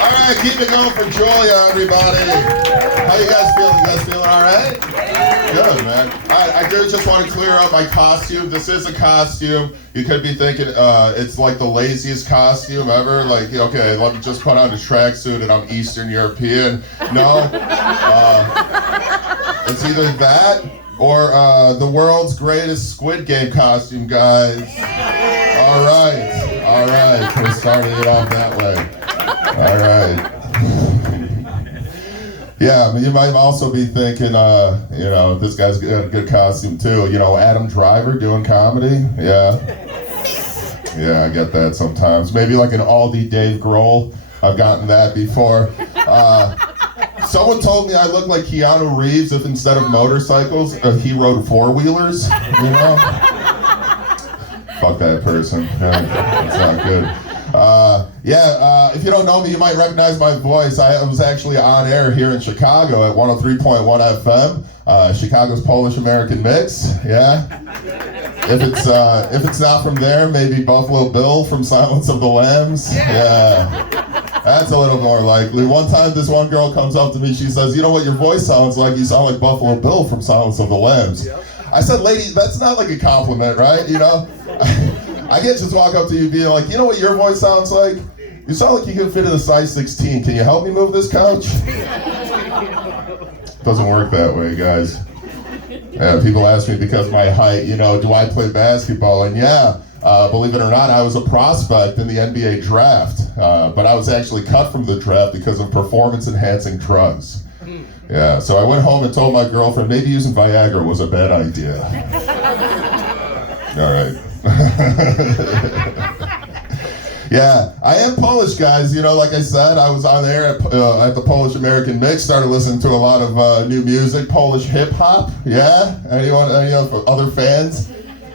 All right, keep it going for Julia, everybody. How you guys feeling? You guys feeling all right? Good, man. All right, I do just want to clear up my costume. This is a costume. You could be thinking it's like the laziest costume ever. Like, okay, let me just put on a tracksuit and I'm Eastern European. No. It's either that or the world's greatest Squid Game costume, guys. All right. We're starting it off that way. All right. Yeah, but you might also be thinking, this guy's got a good costume too. Adam Driver doing comedy. Yeah, I get that sometimes. Maybe like an Aldi Dave Grohl. I've gotten that before. Someone told me I look like Keanu Reeves if instead of motorcycles, he rode four-wheelers. Fuck that person. That's not good. If you don't know me, you might recognize my voice. I was actually on air here in Chicago at 103.1 FM, Chicago's Polish American mix. Yeah. If it's not from there, maybe Buffalo Bill from Silence of the Lambs. Yeah. That's a little more likely. One time, this one girl comes up to me. She says, "You know what your voice sounds like? You sound like Buffalo Bill from Silence of the Lambs." I said, "Lady, that's not like a compliment, right? I can't just walk up to you being like, you know what your voice sounds like? You sound like you can fit in a size 16. Can you help me move this couch?" Doesn't work that way, guys. Yeah, people ask me because of my height, do I play basketball? And believe it or not, I was a prospect in the NBA draft, but I was actually cut from the draft because of performance-enhancing drugs. Yeah, so I went home and told my girlfriend maybe using Viagra was a bad idea. All right. Yeah, I am Polish, guys. Like I said, I was on there at the Polish American Mix, started listening to a lot of new music, Polish hip-hop. Yeah? Any other fans?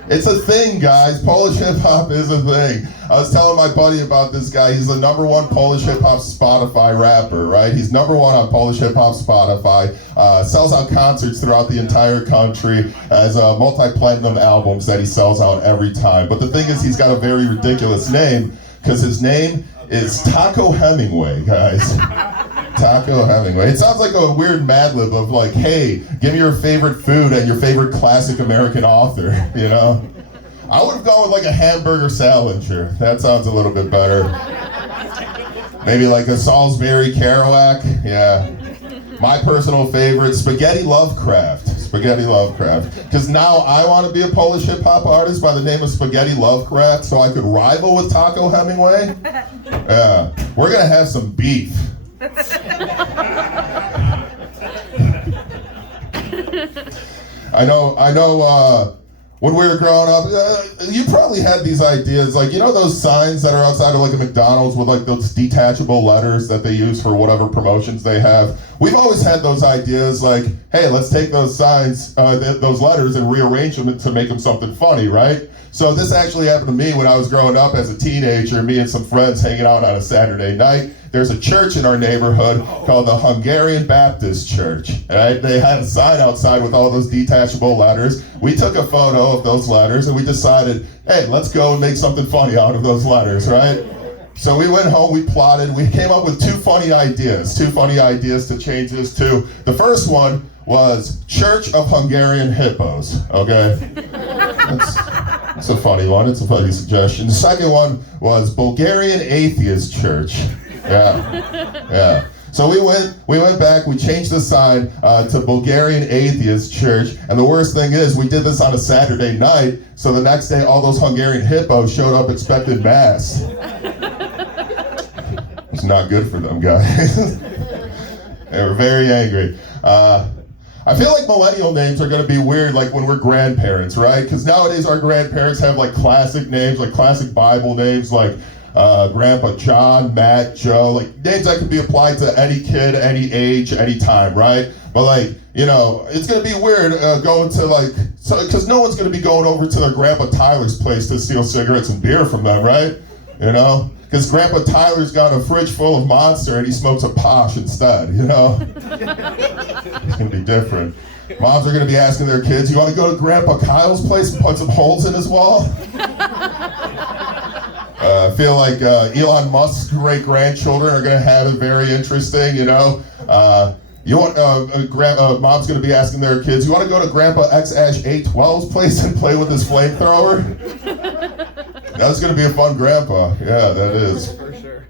It's a thing, guys. Polish hip-hop is a thing. I was telling my buddy about this guy. He's the #1 Polish hip-hop Spotify rapper, right? He's #1 on Polish hip-hop Spotify. Sells out concerts throughout the entire country. Has multi-platinum albums that he sells out every time. But the thing is, he's got a very ridiculous name, because his name is Taco Hemingway, guys. Taco Hemingway. It sounds like a weird Mad Lib of like, hey, give me your favorite food and your favorite classic American author, I would have gone with like a hamburger Salinger. That sounds a little bit better. Maybe like a Salisbury Kerouac. Yeah. My personal favorite, Spaghetti Lovecraft. Because now I want to be a Polish hip-hop artist by the name of Spaghetti Lovecraft so I could rival with Taco Hemingway. Yeah. We're going to have some beef. I know, when we were growing up, you probably had these ideas, like, those signs that are outside of like a McDonald's with like those detachable letters that they use for whatever promotions they have. We've always had those ideas like, hey, let's take those signs, those letters and rearrange them to make them something funny, right? So this actually happened to me when I was growing up as a teenager, me and some friends hanging out on a Saturday night. There's a church in our neighborhood called the Hungarian Baptist Church. Right? They had a sign outside with all those detachable letters. We took a photo of those letters and we decided, hey, let's go and make something funny out of those letters, right? So we went home, we plotted, we came up with two funny ideas to change this to. The first one was Church of Hungarian Hippos, okay? That's a funny one, it's a funny suggestion. The second one was Bulgarian Atheist Church. Yeah. So we went back, we changed the sign to Bulgarian Atheist Church, and the worst thing is we did this on a Saturday night, so the next day all those Hungarian hippos showed up expecting mass. It's not good for them, guys. They were very angry. I feel like millennial names are going to be weird, like when we're grandparents, right? Because nowadays our grandparents have like classic names, like classic Bible names, like Grandpa John, Matt, Joe, like names that could be applied to any kid, any age, any time, right? But like, it's going to be weird going to like, because no one's going to be going over to their Grandpa Tyler's place to steal cigarettes and beer from them, right? Because Grandpa Tyler's got a fridge full of Monster and he smokes a Posh instead, It's going to be different. Moms are going to be asking their kids, you want to go to Grandpa Kyle's place and put some holes in his wall? I feel like Elon Musk's great-grandchildren are going to have it very interesting, you know. You want mom's going to be asking their kids, you want to go to Grandpa X-812's place and play with his flamethrower? That's going to be a fun grandpa. Yeah, that is. For sure.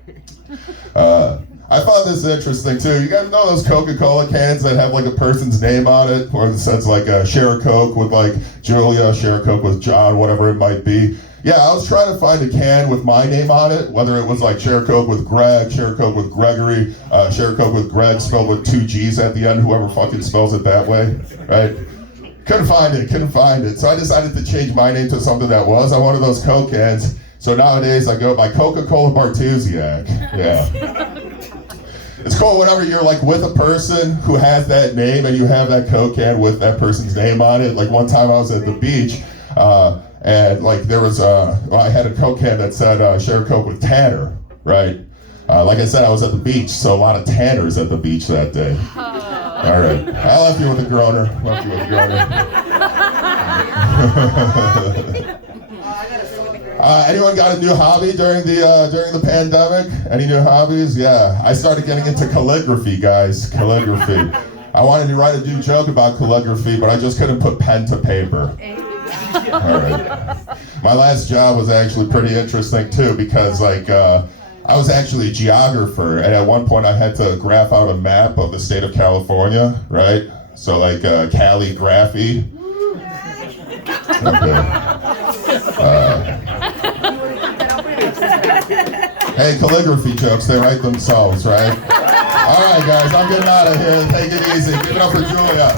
I found this interesting too. You guys know those Coca-Cola cans that have like a person's name on it, or it says like share a Coke with like Julia, share a Coke with John, whatever it might be. Yeah, I was trying to find a can with my name on it, whether it was like share a Coke with Greg, share a Coke with Gregory, share a Coke with Greg, spelled with 2 G's at the end, whoever fucking spells it that way, right? Couldn't find it. So I decided to change my name to something that was. I wanted those Coke cans. So nowadays I go by Coca-Cola Bartusiak. Yeah. It's cool whenever you're like with a person who has that name and you have that Coke can with that person's name on it. Like one time I was at the beach and like there was I had a Coke can that said share a Coke with Tanner, right? Like I said, I was at the beach, so a lot of Tanners at the beach that day. All right, I left you with a groaner. Anyone got a new hobby during the pandemic? Any new hobbies? Yeah, I started getting into calligraphy, guys. Calligraphy. I wanted to write a new joke about calligraphy, but I just couldn't put pen to paper. All right. My last job was actually pretty interesting too, because like I was actually a geographer, and at one point I had to graph out a map of the state of California, right? So like calligraphy. Okay. Hey, calligraphy jokes, they write themselves, right? All right, guys, I'm getting out of here. Take it easy. Give it up for Julia.